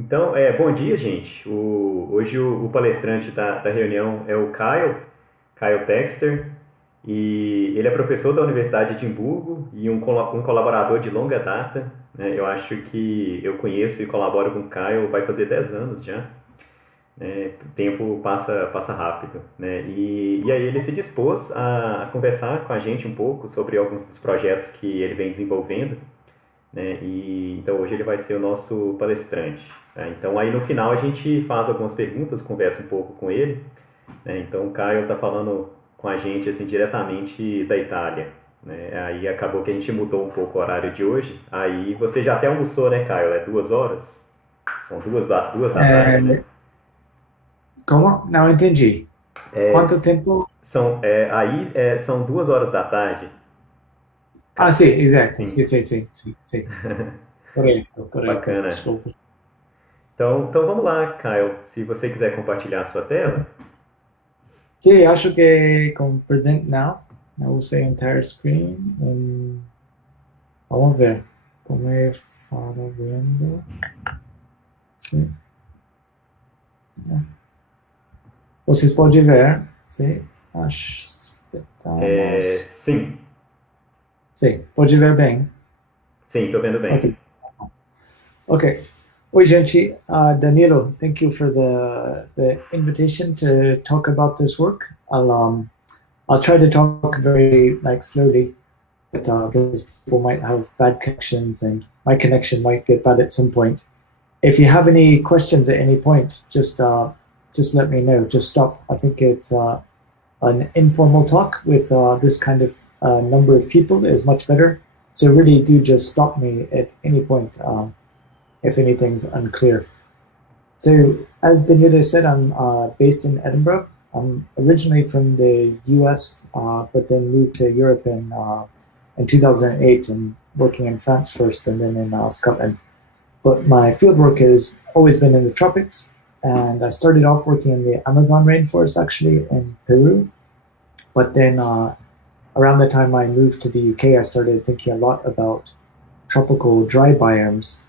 Então, bom dia, gente. Hoje o palestrante da reunião é o Kyle Dexter, e ele é professor da Universidade de Edimburgo e um colaborador de longa data, né? Eu acho que eu conheço e colaboro com o Kyle vai fazer 10 anos já, né? O tempo passa rápido, né? E aí ele se dispôs a conversar com a gente um pouco sobre alguns dos projetos que ele vem desenvolvendo, né? E então hoje ele vai ser o nosso palestrante. Tá? Então aí no final a gente faz algumas perguntas, conversa um pouco com ele, né? Então o Caio está falando com a gente assim diretamente da Itália, né? Aí acabou que a gente mudou um pouco o horário de hoje. Aí você já até almoçou, né, Caio? É 2 horas? São duas da tarde, né? É, como? Não entendi. Quanto tempo? São 2 horas da tarde. Ah, sim, exato. Sim, Sim, sim, sim, sim, sim. Correto, correto. bacana. Desculpa. Então vamos lá, Caio. Se você quiser compartilhar a sua tela. Sim, acho que com present now, eu usei entire screen. Vamos ver. Como é para vendo? Sim. Vocês podem ver. Sim. Acho. Estamos. Sim, Sim, pode ver bem. sim, estou vendo bem. Ok. Okay. Oi, gente. Danilo, thank you for the invitation to talk about this work. I'll try to talk very like slowly, but because people might have bad connections and my connection might get bad at some point. If you have any questions at any point, just let me know. Just stop. I think it's an informal talk with this kind of number of people is much better. So really, do just stop me at any point if anything's unclear. So, as Danilo said, I'm based in Edinburgh. I'm originally from the US, but then moved to Europe in 2008 and working in France first and then in Scotland. But my fieldwork has always been in the tropics. And I started off working in the Amazon rainforest actually in Peru. But then around the time I moved to the UK, I started thinking a lot about tropical dry biomes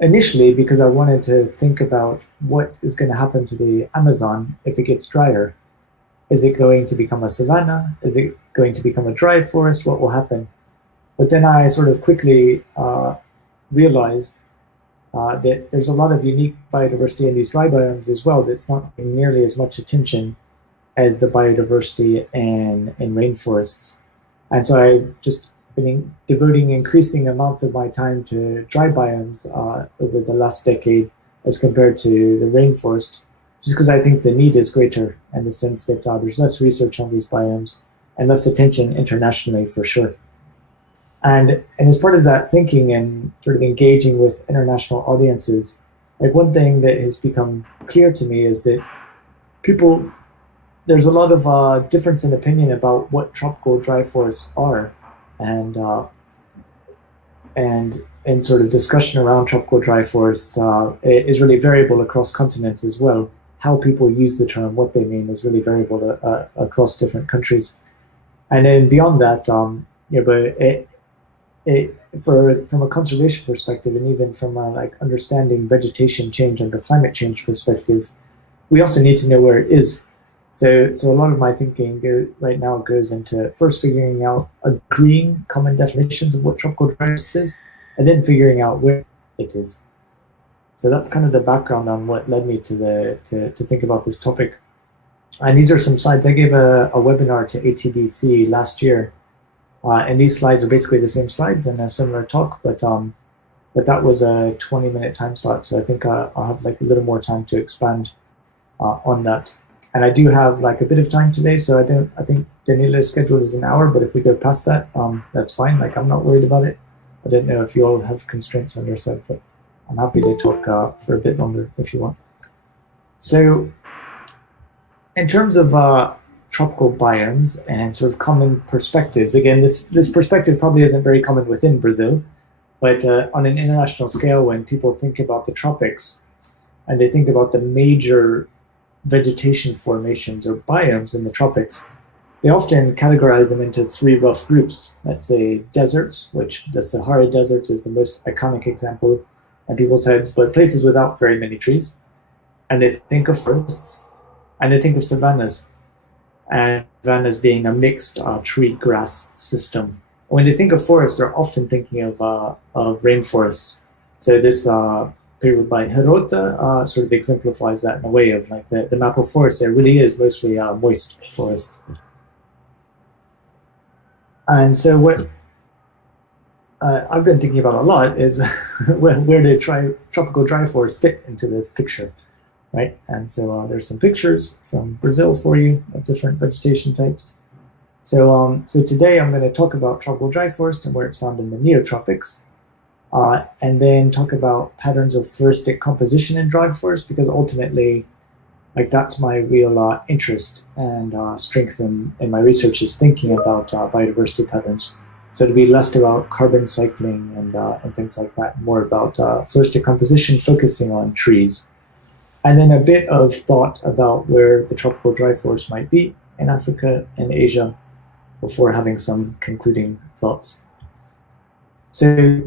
initially because I wanted to think about what is going to happen to the Amazon if it gets drier. Is it going to become a savanna? Is it going to become a dry forest? What will happen? But then I sort of quickly realized that there's a lot of unique biodiversity in these dry biomes as well that's not getting nearly as much attention as the biodiversity in rainforests. And so I just been devoting increasing amounts of my time to dry biomes over the last decade as compared to the rainforest, just because I think the need is greater in the sense that there's less research on these biomes and less attention internationally for sure. And as part of that thinking and sort of engaging with international audiences, like one thing that has become clear to me is that people there's a lot of difference in opinion about what tropical dry forests are, and uh, and sort of discussion around tropical dry forests is really variable across continents as well. How people use the term, what they mean, is really variable across different countries. And then beyond that, but it for from a conservation perspective, and even from a like understanding vegetation change under climate change perspective, we also need to know where it is. So a lot of my thinking right now goes into first figuring out agreeing common definitions of what tropical dryness is, and then figuring out where it is. So that's kind of the background on what led me to to think about this topic. And these are some slides. I gave a webinar to ATDC last year, and these slides are basically the same slides and a similar talk, but that was a 20-minute time slot. So I think I'll have like a little more time to expand on that. And I do have like a bit of time today, so I think Daniela's schedule is an hour, but if we go past that, that's fine. Like I'm not worried about it. I don't know if you all have constraints on your side, but I'm happy to talk for a bit longer if you want. So in terms of tropical biomes and sort of common perspectives, again, this perspective probably isn't very common within Brazil, but on an international scale, when people think about the tropics and they think about the major vegetation formations or biomes in the tropics, they often categorize them into three rough groups. Let's say deserts, which the Sahara Desert is the most iconic example, in people's heads, but places without very many trees. And they think of forests, and they think of savannas, and savannas being a mixed tree grass system. When they think of forests, they're often thinking of rainforests. So this paper by Hirota sort of exemplifies that in a way of like the map of forest there really is mostly moist forest. And so what I've been thinking about a lot is where did tropical dry forest fit into this picture, right? And so there's some pictures from Brazil for you of different vegetation types. So today I'm going to talk about tropical dry forest and where it's found in the neotropics, and then talk about patterns of floristic composition in dry forest, because ultimately, like that's my real interest and strength in my research is thinking about biodiversity patterns. So to be less about carbon cycling and things like that, more about floristic composition, focusing on trees. And then a bit of thought about where the tropical dry forest might be in Africa and Asia before having some concluding thoughts. So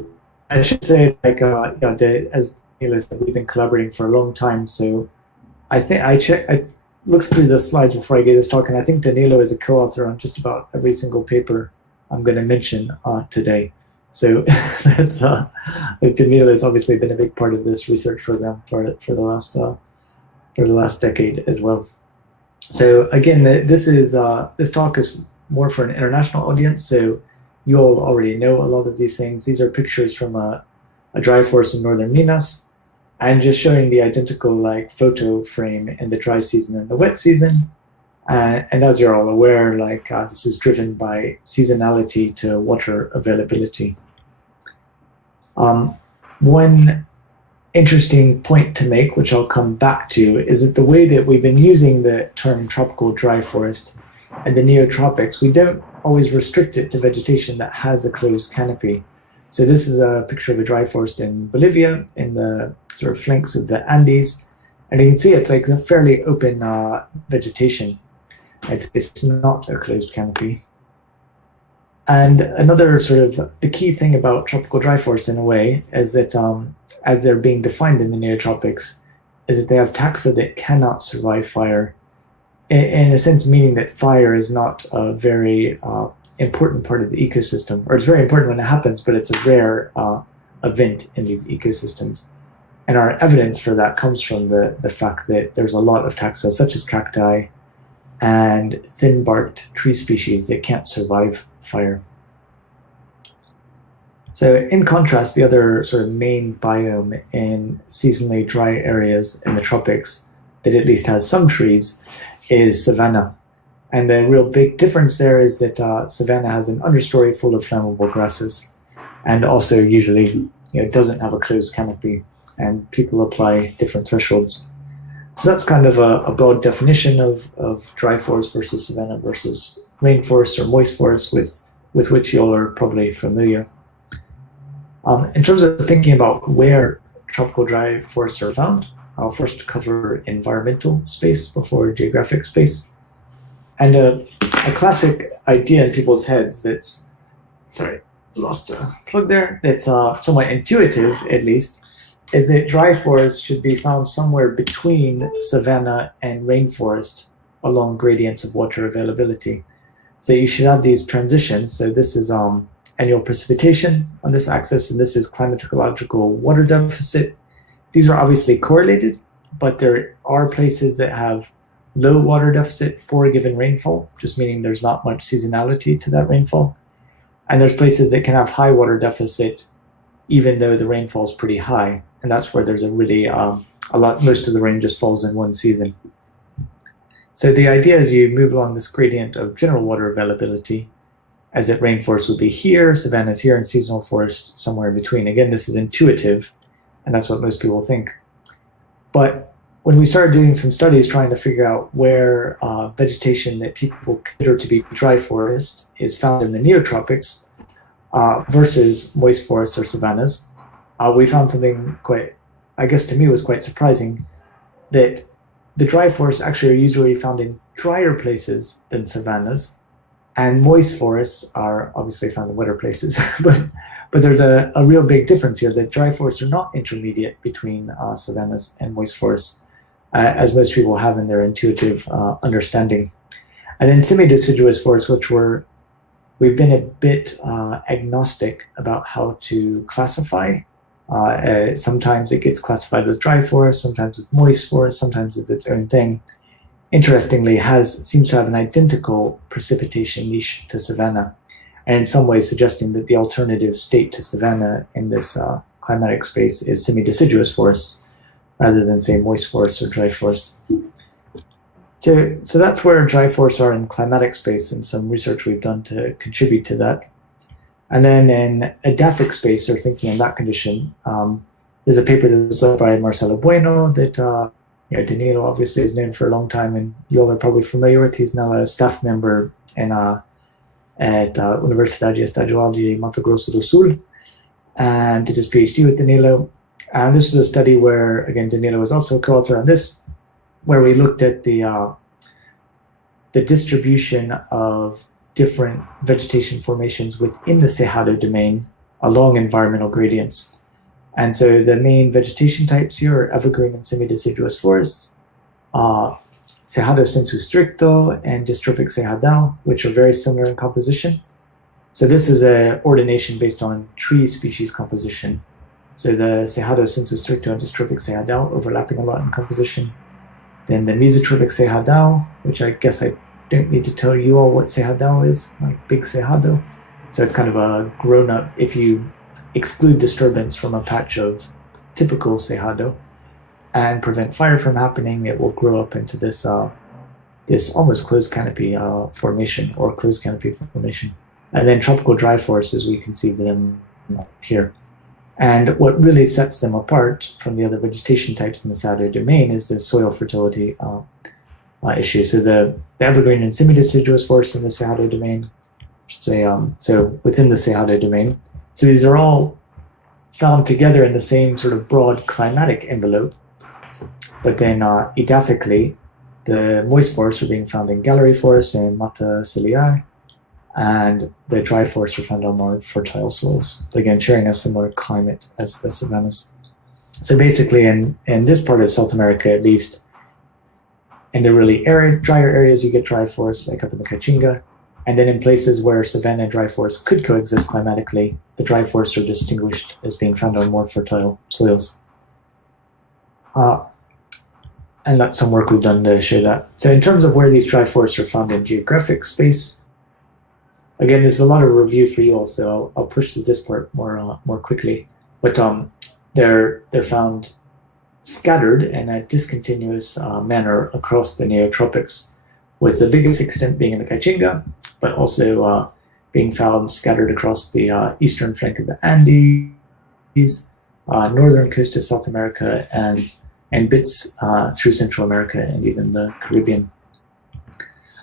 I should say, like, as Neil said, we've been collaborating for a long time. So I think I looked through the slides before I gave this talk, and I think Danilo is a co-author on just about every single paper I'm going to mention today. So that's Danilo has obviously been a big part of this research program for the last decade as well. So again, this talk is more for an international audience. So you all already know a lot of these things. These are pictures from a dry forest in northern Minas, and just showing the identical like photo frame in the dry season and the wet season. And as you're all aware, like this is driven by seasonality to water availability. One interesting point to make, which I'll come back to, is that the way that we've been using the term tropical dry forest and the neotropics, we don't always restrict it to vegetation that has a closed canopy. So this is a picture of a dry forest in Bolivia, in the sort of flanks of the Andes. And you can see it's like a fairly open vegetation. It's not a closed canopy. And another sort of the key thing about tropical dry forests in a way is that as they're being defined in the neotropics, is that they have taxa that cannot survive fire. In a sense, meaning that fire is not a very important part of the ecosystem, or it's very important when it happens, but it's a rare event in these ecosystems. And our evidence for that comes from the fact that there's a lot of taxa, such as cacti and thin-barked tree species that can't survive fire. So in contrast, the other sort of main biome in seasonally dry areas in the tropics that at least has some trees is savanna. And the real big difference there is that savanna has an understory full of flammable grasses, and also usually doesn't have a closed canopy, and people apply different thresholds. So that's kind of a broad definition of dry forest versus savanna versus rainforest or moist forest with which you all are probably familiar. In terms of thinking about where tropical dry forests are found, I'll first cover environmental space before geographic space. And a classic idea in people's heads that's, sorry, lost a plug there, that's somewhat intuitive at least, is that dry forests should be found somewhere between savanna and rainforest along gradients of water availability. So you should have these transitions. So this is annual precipitation on this axis, and this is climatological water deficit. These are obviously correlated, but there are places that have low water deficit for a given rainfall, just meaning there's not much seasonality to that rainfall. And there's places that can have high water deficit, even though the rainfall is pretty high. And that's where there's a really, most of the rain just falls in one season. So the idea is you move along this gradient of general water availability, as that rainforest would be here, savanna is here, and seasonal forest somewhere in between. Again, this is intuitive, and that's what most people think. But when we started doing some studies trying to figure out where vegetation that people consider to be dry forest is found in the neotropics versus moist forests or savannas, we found something quite, I guess to me was quite surprising, that the dry forests actually are usually found in drier places than savannas, And moist forests are obviously found in wetter places, but there's a real big difference here that dry forests are not intermediate between savannas and moist forests, as most people have in their intuitive understanding. And then semi-deciduous forests, which we've been a bit agnostic about how to classify. Sometimes it gets classified as dry forest, sometimes as moist forest, sometimes as its own thing. Interestingly, seems to have an identical precipitation niche to savanna, and in some ways suggesting that the alternative state to savanna in this climatic space is semi-deciduous forest, rather than, say, moist forests or dry forests. So that's where dry forests are in climatic space, and some research we've done to contribute to that. And then in edaphic space, or thinking in that condition, there's a paper that was led by Marcelo Bueno that Danilo obviously is known for a long time, and you all are probably familiar with. He's now a staff member at Universidade Estadual de Mato Grosso do Sul, and did his PhD with Danilo. And this is a study where, again, Danilo was also a co-author on this, where we looked at the distribution of different vegetation formations within the Cerrado domain along environmental gradients. And so the main vegetation types here are evergreen and semi-deciduous forests, Cerrado sensu stricto and dystrophic cerradão, which are very similar in composition. So this is an ordination based on tree species composition. So the Cerrado sensu stricto and dystrophic cerradão overlapping a lot in composition. Then the mesotrophic cerradão, which I guess I don't need to tell you all what cerradão is, like big cerrado. So it's kind of a grown-up, if you exclude disturbance from a patch of typical cerrado and prevent fire from happening, it will grow up into this almost closed canopy formation, or closed canopy formation. And then tropical dry forests, as we conceive them here. And what really sets them apart from the other vegetation types in the Cerrado domain is the soil fertility issue. So the evergreen and semi-deciduous forests in the Cerrado domain, I should say, so within the Cerrado domain. So these are all found together in the same sort of broad climatic envelope, but then edaphically, the moist forests are being found in gallery forests and Mata ciliae, and the dry forests are found on more fertile soils, again sharing a similar climate as the savannas. So basically in this part of South America, at least, in the really arid, drier areas, you get dry forests, like up in the Caatinga. And then in places where savanna and dry forests could coexist climatically, the dry forests are distinguished as being found on more fertile soils. And that's some work we've done to show that. So in terms of where these dry forests are found in geographic space, again, there's a lot of review for you all, so I'll push to this part more quickly. But they're found scattered in a discontinuous manner across the neotropics, with the biggest extent being in the Caatinga, but also being found scattered across the eastern flank of the Andes, northern coast of South America, and bits through Central America and even the Caribbean.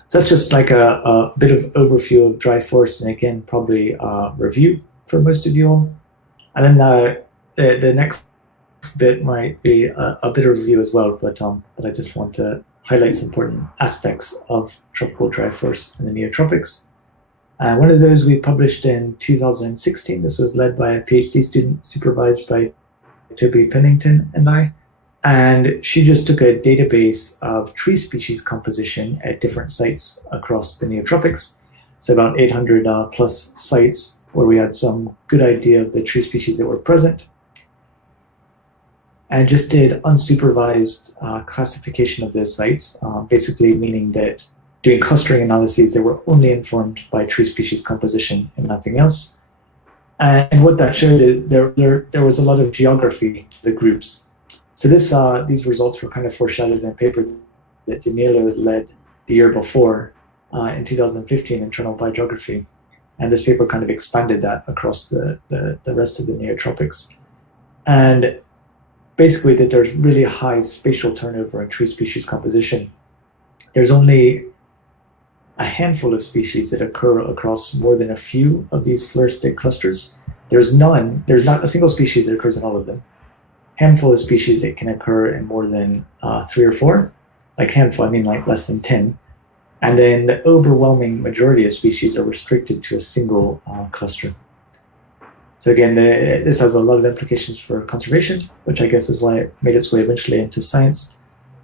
So that's just like a bit of overview of dry forest, and again, probably review for most of you all. And then the next bit might be a bit of review as well, but I just want to highlight some important aspects of tropical dry forests in the neotropics. One of those we published in 2016. This was led by a PhD student supervised by Toby Pennington and I. And she just took a database of tree species composition at different sites across the neotropics. So about 800 plus sites where we had some good idea of the tree species that were present. And just did unsupervised classification of those sites, basically meaning that doing clustering analyses that were only informed by tree species composition and nothing else. And what that showed is there was a lot of geography to the groups. So these results were kind of foreshadowed in a paper that Danilo led the year before in 2015 in Journal Biogeography. And this paper kind of expanded that across the rest of the neotropics. And basically that there's really high spatial turnover in tree species composition. There's only a handful of species that occur across more than a few of these floristic clusters. There's not a single species that occurs in all of them. Handful of species that can occur in more than 3 or 4. Like handful, I mean like less than 10. And then the overwhelming majority of species are restricted to a single cluster. So again, this has a lot of implications for conservation, which I guess is why it made its way eventually into science.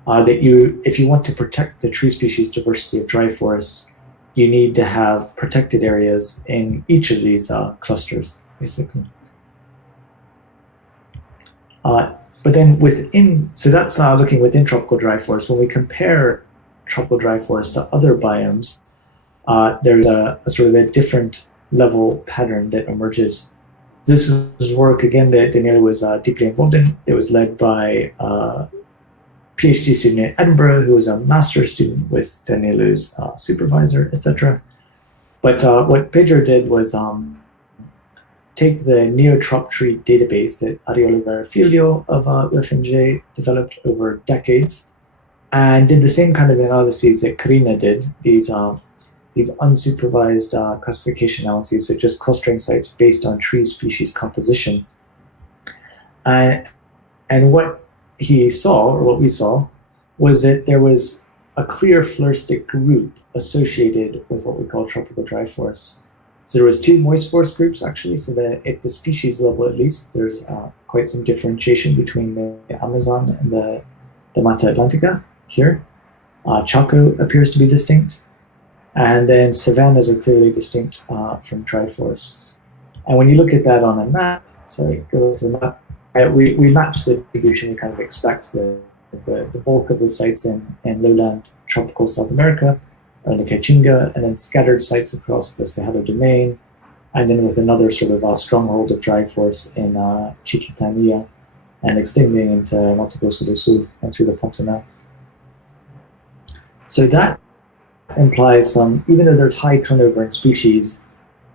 If you want to protect the tree species diversity of dry forests, you need to have protected areas in each of these clusters, basically. But then so that's looking within tropical dry forests. When we compare tropical dry forests to other biomes, there's a sort of a different level pattern that emerges. This is work, again, that Danilo was deeply involved in. It was led by a Ph.D. student at Edinburgh, who was a master's student with Danilo's supervisor, etc. But what Pedro did was take the Neotrop tree database that Ariel Filho of UFMG developed over decades, and did the same kind of analyses that Karina did, these unsupervised classification analyses, so just clustering sites based on tree species composition. And what he saw, or what we saw, was that there was a clear floristic group associated with what we call tropical dry forests. So there was two moist forest groups, actually, so that at the species level at least, there's quite some differentiation between the Amazon and the Mata Atlantica here. Chaco appears to be distinct, and then savannas are clearly distinct from dry forests. And when you look at that on a map, go to the map, we match the distribution we kind of expect. The bulk of the sites in lowland tropical South America are in the Caatinga, and then scattered sites across the Cerrado domain, and then with another sort of stronghold of dry forest in Chiquitania, and extending into Mato Grosso do Sul and through the Pantanal. So that implies even though there's high turnover in species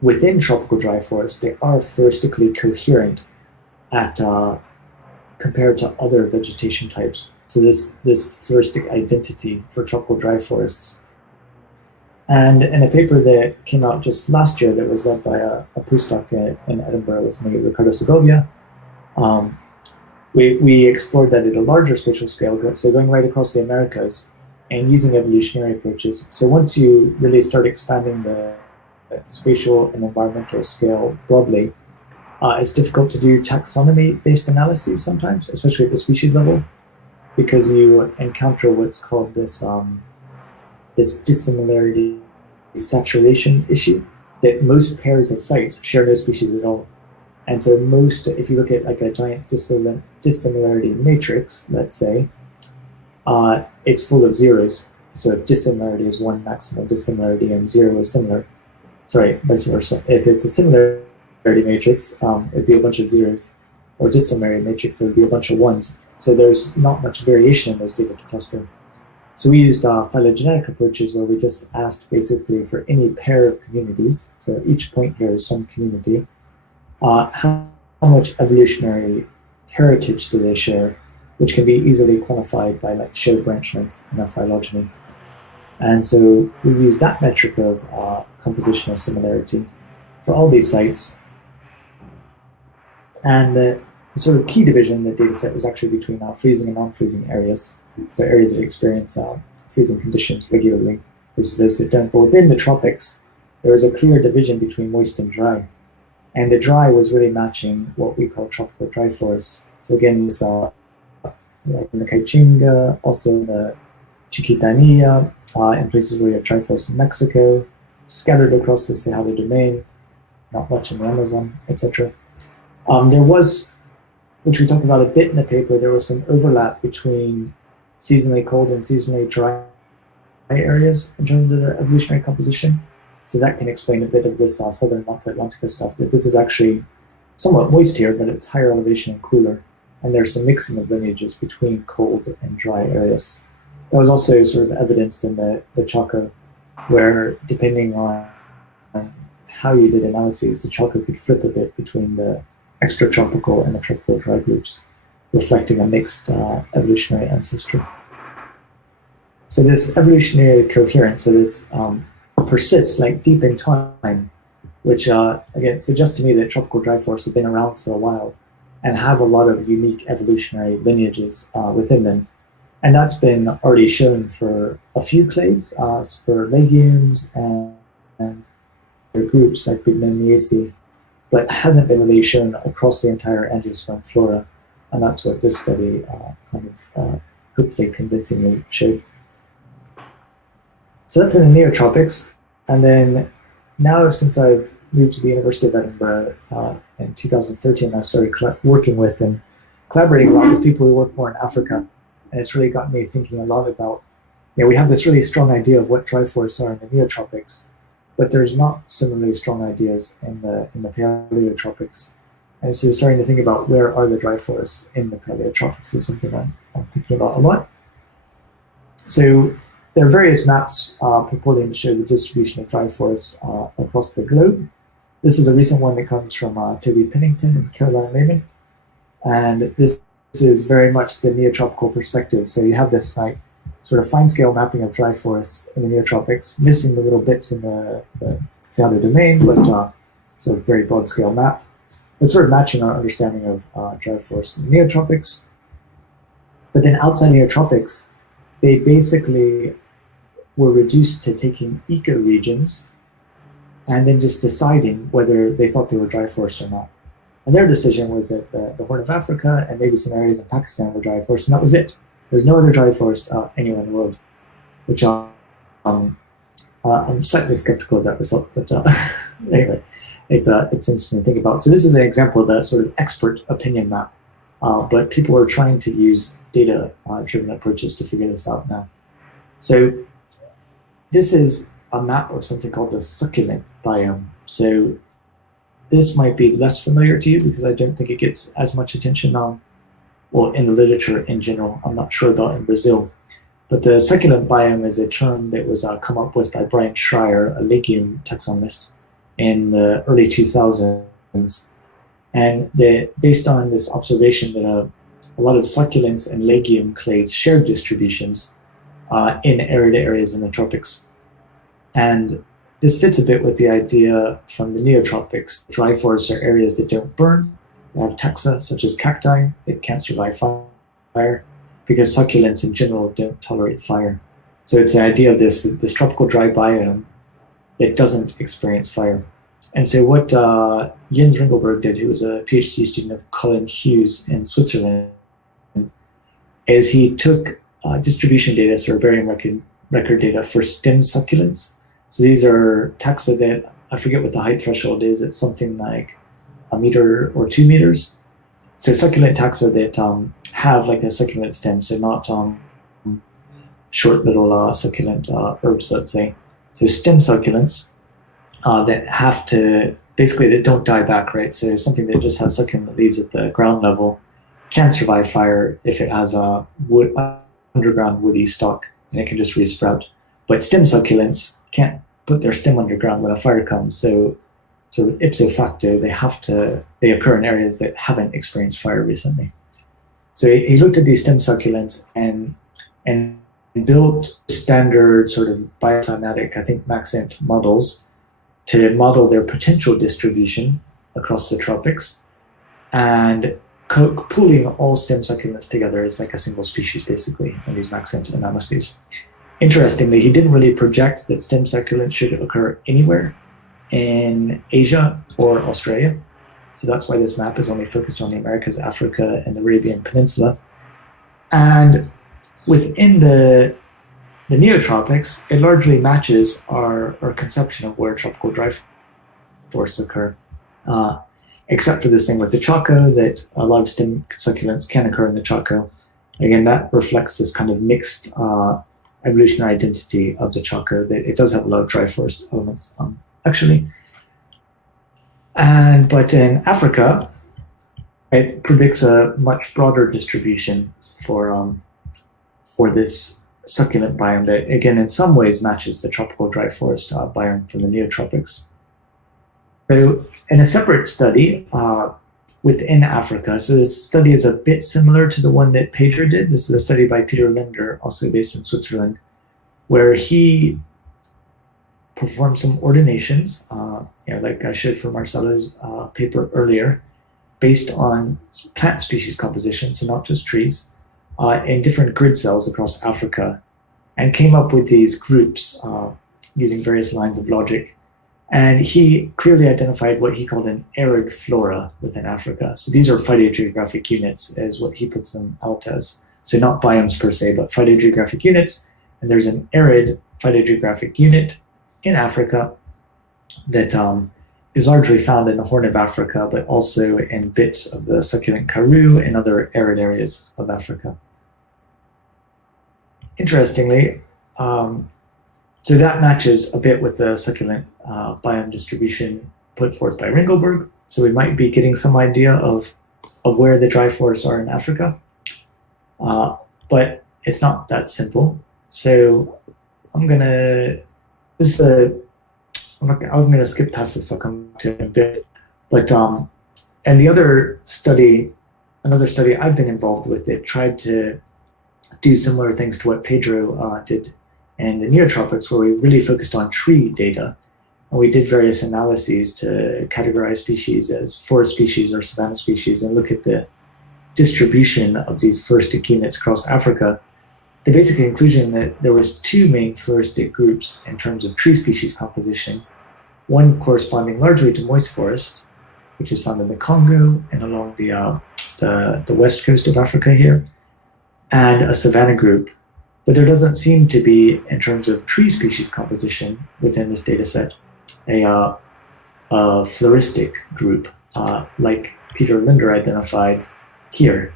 within tropical dry forests, they are floristically coherent compared to other vegetation types. So this floristic identity for tropical dry forests. And in a paper that came out just last year that was led by a postdoc in Edinburgh with me, Ricardo Segovia, we explored that at a larger spatial scale, so going right across the Americas and using evolutionary approaches. So once you really start expanding the spatial and environmental scale broadly, it's difficult to do taxonomy-based analyses sometimes, especially at the species level, because you encounter what's called this dissimilarity saturation issue, that most pairs of sites share no species at all. And so if you look at like a giant dissimilarity matrix, let's say, it's full of zeros. So if dissimilarity is one maximal dissimilarity and zero is similar, vice versa. If it's a similarity matrix, it'd be a bunch of zeros, or dissimilarity matrix, it would be a bunch of ones. So there's not much variation in those data to cluster. So we used phylogenetic approaches where we just asked basically for any pair of communities, so each point here is some community, how much evolutionary heritage do they share, which can be easily quantified by like shared branch length in our phylogeny. And so we used that metric of compositional similarity for all these sites. And the sort of key division in the data set was actually between freezing and non-freezing areas. So areas that experience freezing conditions regularly versus those that don't. But within the tropics, there was a clear division between moist and dry. And the dry was really matching what we call tropical dry forests. So again, we saw in the Caatinga, also in the Chiquitania, in places where you have dry forests in Mexico, scattered across the Cerrado domain, not much in the Amazon, etc. There was, which we talked about a bit in the paper, there was some overlap between seasonally cold and seasonally dry areas in terms of the evolutionary composition. So that can explain a bit of this southern Mata Atlantica stuff, that this is actually somewhat moist here, but it's higher elevation and cooler. And there's some mixing of lineages between cold and dry areas. That was also sort of evidenced in the Chaco, where depending on how you did analyses, the Chaco could flip a bit between the extratropical and the tropical dry groups, reflecting a mixed evolutionary ancestry. So this evolutionary coherence, so this persists like deep in time, which again suggests to me that tropical dry forests have been around for a while and have a lot of unique evolutionary lineages within them. And that's been already shown for a few clades, for legumes and for groups like Bignoniaceae, but hasn't been really shown across the entire angiosperm flora. And that's what this study hopefully convincingly showed. So that's in the neotropics. And then now, since I've moved to the University of Edinburgh in 2013, I started working with and collaborating a lot with people who work more in Africa. And it's really got me thinking a lot about, we have this really strong idea of what dry forests are in the neotropics, but there's not similarly strong ideas in the paleotropics. And so starting to think about where are the dry forests in the paleotropics is something I'm thinking about a lot. So there are various maps purporting to show the distribution of dry forests across the globe. This is a recent one that comes from Toby Pennington and Caroline Lehman. And this is very much the neotropical perspective. So you have this like sort of fine-scale mapping of dry forests in the neotropics, missing the little bits in the Cerrado domain, but sort of very broad-scale map. But sort of matching our understanding of dry forests in the neotropics. But then outside neotropics, they basically were reduced to taking ecoregions and then just deciding whether they thought they were dry forests or not. And their decision was that the Horn of Africa and maybe some areas in Pakistan were dry forests, and that was it. There's no other dry forest anywhere in the world, which I'm slightly skeptical of that result, but anyway, it's interesting to think about. So this is an example of that sort of expert opinion map, but people are trying to use data-driven approaches to figure this out now. So this is a map of something called the succulent biome. So this might be less familiar to you because I don't think it gets as much attention well, in the literature in general. I'm not sure about in Brazil. But the succulent biome is a term that was come up with by Brian Schreier, a legume taxonomist, in the early 2000s. And based on this observation that a lot of succulents and legume clades shared distributions in arid areas in the tropics. And this fits a bit with the idea from the neotropics. Dry forests are areas that don't burn. They have taxa, such as cacti, that can't survive fire, because succulents in general don't tolerate fire. So it's the idea of this tropical dry biome that doesn't experience fire. And so what Jens Ringelberg did, who was a PhD student of Colin Hughes in Switzerland, is he took distribution data, so herbarium record data for stem succulents. So these are taxa that, I forget what the height threshold is, it's something like 1 meter or 2 meters. So succulent taxa that have like a succulent stem, so not short little succulent herbs, let's say. So stem succulents that have to, basically that don't die back, right? So something that just has succulent leaves at the ground level can survive fire if it has a underground woody stalk, and it can just re-sprout. But stem succulents can't put their stem underground when a fire comes, so sort of ipso facto, they occur in areas that haven't experienced fire recently. So he looked at these stem succulents and built standard sort of bioclimatic, I think, Maxent models to model their potential distribution across the tropics, and pooling all stem succulents together is like a single species, basically, in these Maxent analyses. Interestingly, he didn't really project that stem succulents should occur anywhere in Asia or Australia. So that's why this map is only focused on the Americas, Africa, and the Arabian Peninsula. And within the neotropics, it largely matches our conception of where tropical dry forests occur, except for this thing with the Chaco, that a lot of stem succulents can occur in the Chaco. Again, that reflects this kind of mixed evolutionary identity of the Chaco, that it does have a lot of dry forest elements, actually. But in Africa, it predicts a much broader distribution for this succulent biome that, again, in some ways matches the tropical dry forest biome from the neotropics. So in a separate study within Africa, so this study is a bit similar to the one that Pedro did. This is a study by Peter Linder, also based in Switzerland, where he performed some ordinations, like I showed for Marcelo's paper earlier, based on plant species composition, so not just trees, in different grid cells across Africa and came up with these groups using various lines of logic. And he clearly identified what he called an arid flora within Africa. So these are phytogeographic units, is what he puts them out as. So not biomes per se, but phytogeographic units. And there's an arid phytogeographic unit in Africa that is largely found in the Horn of Africa, but also in bits of the succulent Karoo and other arid areas of Africa. Interestingly, so that matches a bit with the succulent biome distribution put forth by Ringelberg. So we might be getting some idea of where the dry forests are in Africa, but it's not that simple. So I'm gonna skip past this. I'll come to it in a bit. But and the other study, another study I've been involved with, it tried to do similar things to what Pedro did in the neotropics, where we really focused on tree data. And we did various analyses to categorize species as forest species or savanna species and look at the distribution of these floristic units across Africa. The basic conclusion that there was two main floristic groups in terms of tree species composition, one corresponding largely to moist forest, which is found in the Congo and along the west coast of Africa here, and a savanna group. But there doesn't seem to be, in terms of tree species composition within this data set, a floristic group like Peter Linder identified here.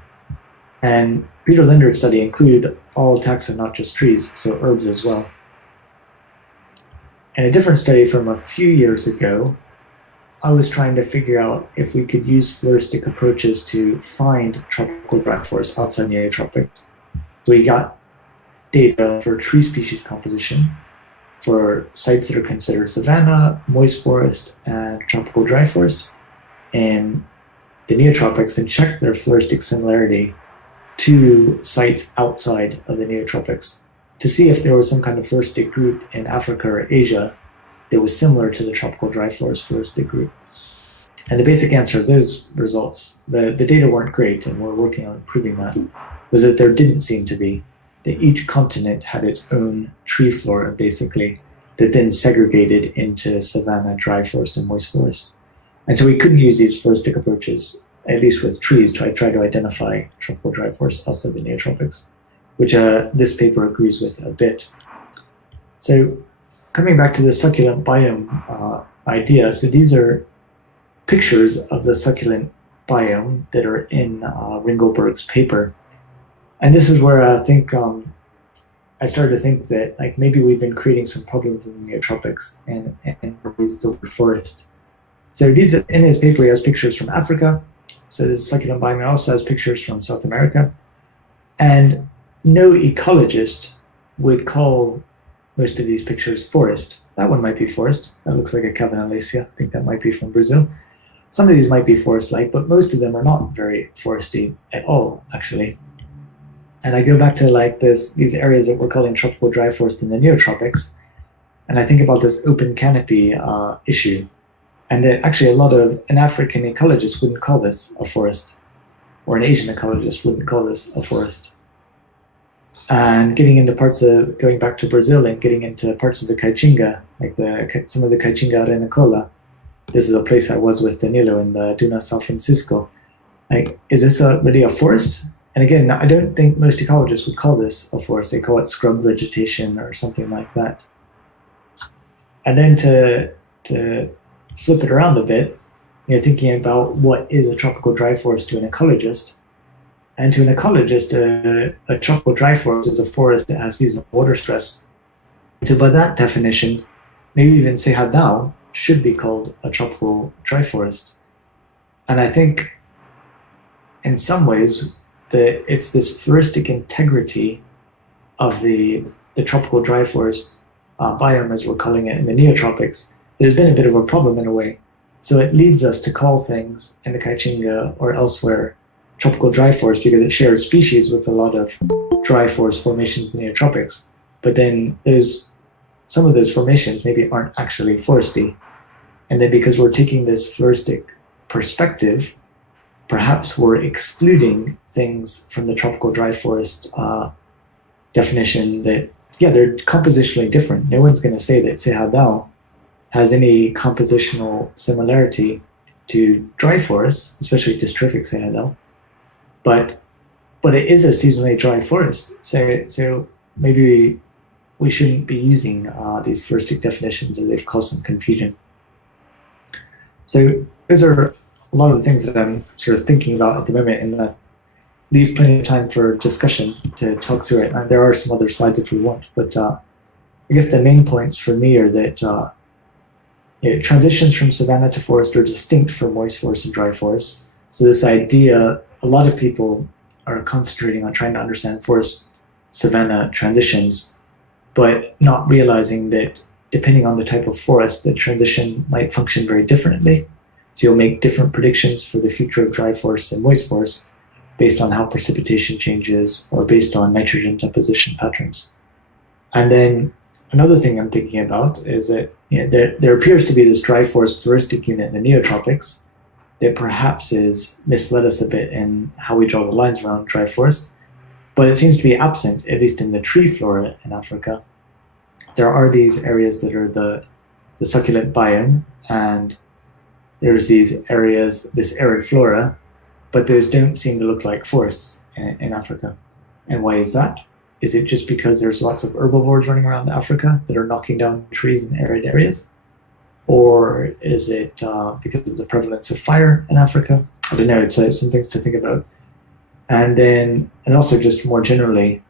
And Peter Linder's study included all taxa, not just trees, so herbs as well. In a different study from a few years ago, I was trying to figure out if we could use floristic approaches to find tropical dry forests outside the neotropics. So we got data for tree species composition for sites that are considered savanna, moist forest, and tropical dry forest in the neotropics and checked their floristic similarity to sites outside of the neotropics to see if there was some kind of floristic group in Africa or Asia that was similar to the tropical dry forest floristic group. And the basic answer of those results, the data weren't great, and we're working on improving that, was that there didn't seem to be, that each continent had its own tree flora, basically, that then segregated into savanna, dry forest, and moist forest. And so we couldn't use these floristic approaches, at least with trees, to try to identify tropical dry forests outside the neotropics, which this paper agrees with a bit. So coming back to the succulent biome idea, so these are pictures of the succulent biome that are in Ringelberg's paper. And this is where I think I started to think that like maybe we've been creating some problems in the neotropics and over forest. So these in his paper, he has pictures from Africa. So this succulent biome also has pictures from South America. And no ecologist would call most of these pictures forest. That one might be forest. That looks like a Cavanalacea. I think that might be from Brazil. Some of these might be forest-like, but most of them are not very foresty at all, actually. And I go back to like these areas that we're calling tropical dry forest in the neotropics, and I think about this open canopy issue, and that actually an African ecologist wouldn't call this a forest, or an Asian ecologist wouldn't call this a forest. And getting into going back to Brazil and getting into parts of the Caatinga, like some of the Caatinga Arenicola. This is a place I was with Danilo in the Duna São Francisco. Like, is this really a forest? And again, I don't think most ecologists would call this a forest. They call it scrub vegetation or something like that. And then to flip it around a bit, thinking about what is a tropical dry forest to an ecologist. And to an ecologist, a tropical dry forest is a forest that has seasonal water stress. So by that definition, maybe even Cerrado should be called a tropical dry forest. And I think in some ways that it's this floristic integrity of the tropical dry forest biome, as we're calling it in the neotropics, there's been a bit of a problem in a way. So it leads us to call things in the Caatinga or elsewhere tropical dry forest because it shares species with a lot of dry forest formations in the neotropics. But then some of those formations maybe aren't actually foresty. And then because we're taking this floristic perspective, perhaps we're excluding things from the tropical dry forest definition that, yeah, they're compositionally different. No one's going to say that Cerrado has any compositional similarity to dry forests, especially dystrophic Cerrado, but it is a seasonally dry forest. So maybe we shouldn't be using these floristic definitions, or they've caused some confusion. So those are a lot of the things that I'm sort of thinking about at the moment, and leave plenty of time for discussion to talk through it. And there are some other slides if we want, but I guess the main points for me are that transitions from savanna to forest are distinct from moist forest and dry forest. So this idea, a lot of people are concentrating on trying to understand forest savanna transitions, but not realizing that depending on the type of forest, the transition might function very differently. So you'll make different predictions for the future of dry forests and moist forests based on how precipitation changes or based on nitrogen deposition patterns. And then another thing I'm thinking about is that there appears to be this dry forest floristic unit in the neotropics that perhaps is misled us a bit in how we draw the lines around dry forest, but it seems to be absent, at least in the tree flora in Africa. There are these areas that are the succulent biome, and there's these areas, this arid flora, but those don't seem to look like forests in Africa. And why is that? Is it just because there's lots of herbivores running around Africa that are knocking down trees in arid areas? Or is it because of the prevalence of fire in Africa? I don't know, it's some things to think about. And also just more generally,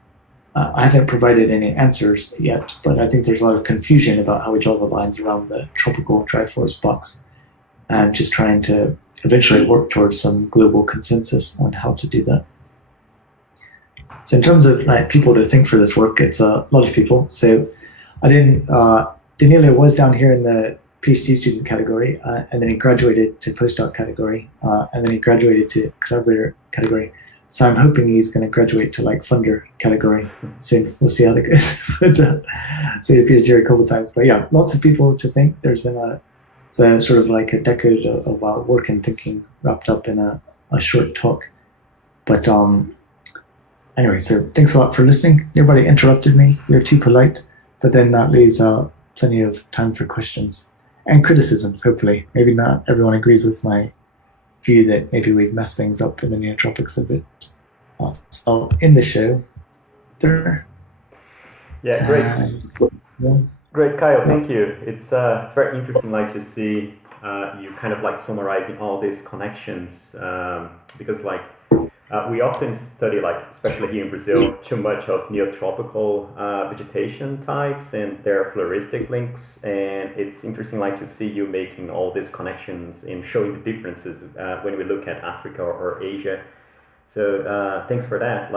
I haven't provided any answers yet, but I think there's a lot of confusion about how we draw the lines around the tropical dry forest box, and just trying to eventually work towards some global consensus on how to do that. So in terms of people to think for this work, it's a lot of people. So Danilo was down here in the PhD student category, and then he graduated to postdoc category, and then he graduated to collaborator category. So I'm hoping he's going to graduate to funder category soon. We'll see how that goes. But, so he appears here a couple of times. But yeah, lots of people to think. There's been sort of a decade of work and thinking wrapped up in a short talk. But anyway, so thanks a lot for listening. Nobody interrupted me. You're too polite. But then that leaves plenty of time for questions and criticisms, hopefully. Maybe not everyone agrees with my view that maybe we've messed things up in the neotropics a bit. So in the show, there. Yeah, great. Great, Kyle. Thank you. It's very interesting, to see you kind of summarizing all these connections, because we often study, especially here in Brazil, too much of neotropical vegetation types and their floristic links, and it's interesting to see you making all these connections and showing the differences when we look at Africa or Asia. So thanks for that.